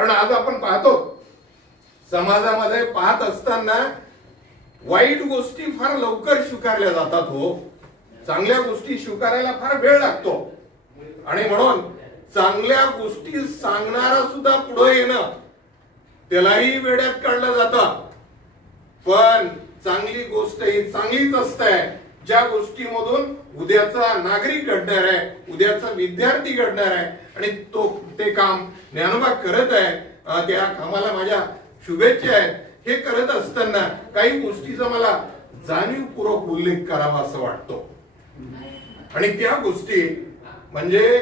कारण आज आपण पाहतो समाजामध्ये पाहत असताना वाईट गोष्टी फार लवकर स्वीकारल्या जातात हो, चांगल्या गोष्टी स्वीकारायला फार वेळ लागतो. आणि म्हणून चांगल्या गोष्टी सांगणारा सुद्धा पुढे येणं त्यालाही वेड्यात काढलं जातं. पण चांगली गोष्ट ही चांगलीच असते ज्या गोष्टीमधून उद्याचा नागरिक घडणार आहे, उद्याचा विद्यार्थी घडणार आहे आणि तो ते काम ज्ञानोबा करत आहे. त्या कामाला माझ्या शुभेच्छा आहेत. हे करत असताना काही गोष्टीचा मला जाणीवपूर्वक उल्लेख करावा असं वाटतो. आणि त्या गोष्टी म्हणजे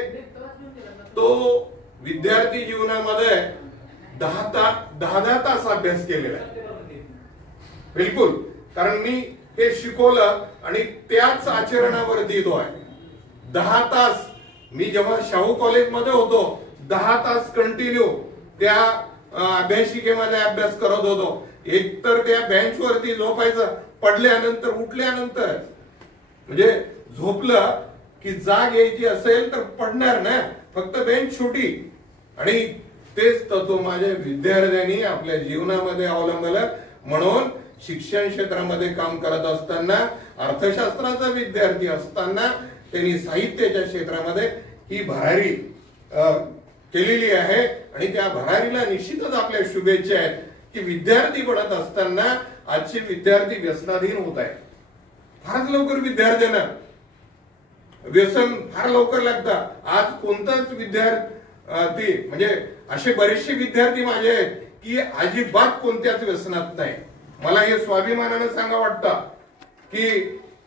तो विद्यार्थी जीवनामध्ये 10 तास अभ्यास केलेला आहे. बिलकुल, कारण मी हे शिकवलं आणि त्याच आचरणावर येतो आहे. 10 तास मी जेव्हा शाहू कॉलेजमध्ये होतो 10 तास कंटिन्यू त्या अभ्यासिकेमध्ये अभ्यास करत होतो. एक तर त्या बेंच वरती झोपायचं, पडल्यानंतर उठल्यानंतर, म्हणजे झोपलं की जाग यायची असेल तर पडणार ना, फक्त बेंच छोटी. आणि तेच तत्व माझ्या विद्यार्थ्यांनी आपल्या जीवनामध्ये अवलंबलं. म्हणून शिक्षण क्षेत्रामध्ये काम करत असताना, अर्थशास्त्राचा विद्यार्थी असताना त्यांनी साहित्याच्या क्षेत्रामध्ये ही भरारी केलेली आहे. आणि त्या भरारीला निश्चितच आपल्या शुभेच्छा आहेत की विद्यार्थी बनत असताना आजचे विद्यार्थी व्यसनाधीन होत आहेत. फारच लवकर विद्यार्थ्यांना व्यसन फार लवकर लागतं. आज कोणताच विद्यार्थी म्हणजे असे बरेचसे विद्यार्थी माझे आहेत की अजिबात कोणत्याच व्यसनात नाही. मला हे स्वाभिमानाने सांगा वाटतं की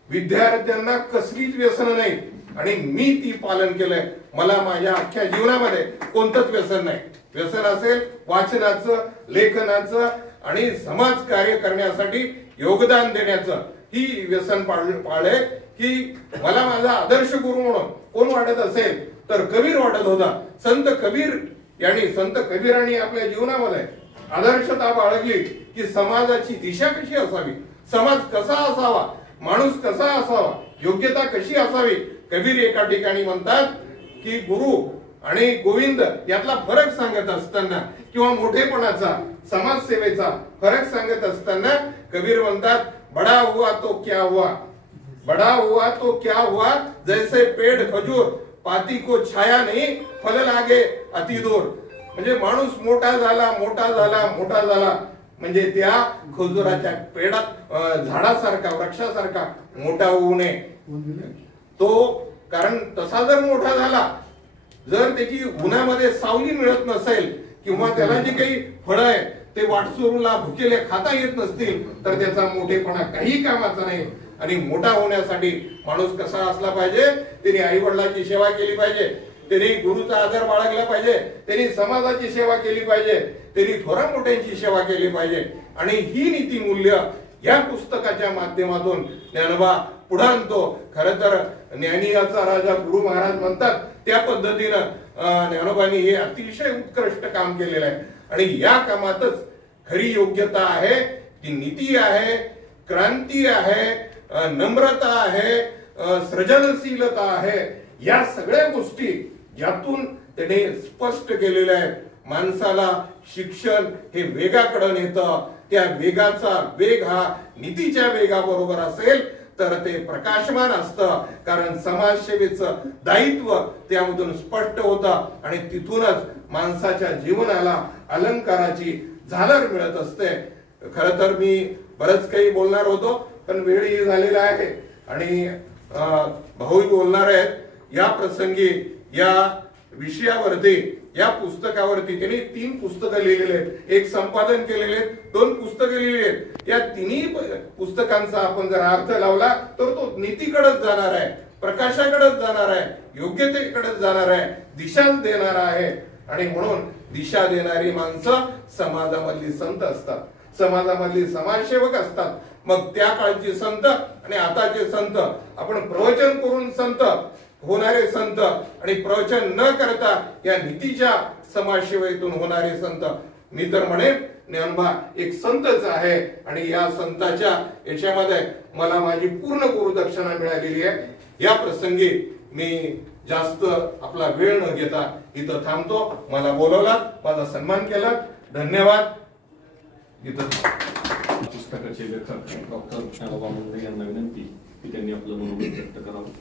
विद्यार्थ्यांना कसलीच व्यसन नाही आणि मी ती पालन केलंय. मला माझ्या अख्ख्या जीवनामध्ये कोणतंच व्यसन नाही. व्यसन असेल वाचनाचं, लेखनाचं आणि समाज कार्य करण्यासाठी योगदान देण्याचं, ही व्यसन पाळले. की मला माझा आदर्श गुरु म्हणून कोण वाटत असेल तर कबीर वाटत होता. संत कबीरांनी आपल्या जीवनामध्ये आदर्शता बाळगली की समाजाची दिशा कशी असावी, समाज कसा असावा, माणूस कसा असावा, योग्यता कशी असावी. कबीर एका ठिकाणी म्हणतात की गुरु आणि गोविंद यातला फरक सांगत असताना किंवा मोठेपणाचा, समाजसेवेचा फरक सांगत असताना कबीर म्हणतात, बडा हुआ तो क्या हुआ, बड़ा हुआ तो क्या हुआ, जैसे पेड़ खजूर पाती को छाया नहीं, फल लागे अति दूर. म्हणजे माणूस मोठा झाला म्हणजे त्या खजुराच्या पेडात झाडासारखा, वृक्षासारखा मोठा होऊ नये. तो कारण तसा जर मोठा झाला, जर त्याची उन्हामध्ये सावली मिळत नसेल किंवा त्याला जी काही फळं आहे ते वाटसरूला भुकेले खाता येत नसतील तर त्याचा मोठेपणा काही कामाचा नाही. आणि मोठा होण्यासाठी माणूस कसा असला पाहिजे, त्याने आई वडिलांची सेवा केली पाहिजे, त्यांनी गुरुचा आदर बाळगला पाहिजे, त्यांनी समाजाची सेवा केली पाहिजे, त्यांनी थोरा मोठ्यांची सेवा केली पाहिजे. आणि ही नीती मूल्य या पुस्तकाच्या माध्यमातून ज्ञानोबा पुढे आणतो. खरं तर ज्ञानियाचा राजा गुरु महाराज म्हणतात त्या पद्धतीनं ज्ञानोबांनी हे अतिशय उत्कृष्ट काम केलेलं आहे. आणि या कामातच खरी योग्यता आहे, ती नीती आहे, क्रांती आहे, नम्रता आहे, सृजनशीलता आहे. या सगळ्या गोष्टी यातून त्याने स्पष्ट केलेल्या आहेत. माणसाला शिक्षण हे वेगाकडे नेतं. त्या वेगाचा वेग हा नीतीच्या वेगाबरोबर असेल तर ते प्रकाशमान असतं. कारण समाजसेवेचं दायित्व त्यामधून स्पष्ट होतं आणि तिथूनच माणसाच्या जीवनाला अलंकाराची झालर मिळत असते. खरं तर मी बरंच काही बोलणार होतो पण वेळही झालेला आहे आणि भाऊ बोलणार आहेत. या प्रसंगी या विषयावरती, या पुस्तकावरती त्यांनी 3 पुस्तकं लिहिलेले आहेत, एक संपादन केलेले आहेत, 2 पुस्तकं लिहिलेली आहेत. या तिन्ही पुस्तकांचा आपण जर अर्थ लावला तर तो नीतीकडेच जाणार आहे, प्रकाशाकडेच जाणार आहे, योग्यतेकडेच जाणार आहे, दिशाच देणार आहे. आणि म्हणून दिशा देणारी माणसं समाजामधली संत असतात, समाजामधली समाजसेवक असतात. मग त्या काळचे संत आणि आताचे संत, आपण प्रवचन करून संत होणारे संत आणि प्रवचन न करता या नीतीच्या समाजसेवेतून होणारे संत, मी तर म्हणेन ज्ञानोबा एक संतच आहे. आणि या संताच्या याच्यामध्ये मला माझी पूर्ण गुरुदक्षिणा मिळालेली आहे. या प्रसंगी मी जास्त आपला वेळ न घेता इथं थांबतो. मला बोलवला, माझा सन्मान केला, धन्यवाद. इथं पुस्तकाचे लेखक डॉक्टर मुंडे यांना विनंती की त्यांनी आपलं मनोगत व्यक्त करावं.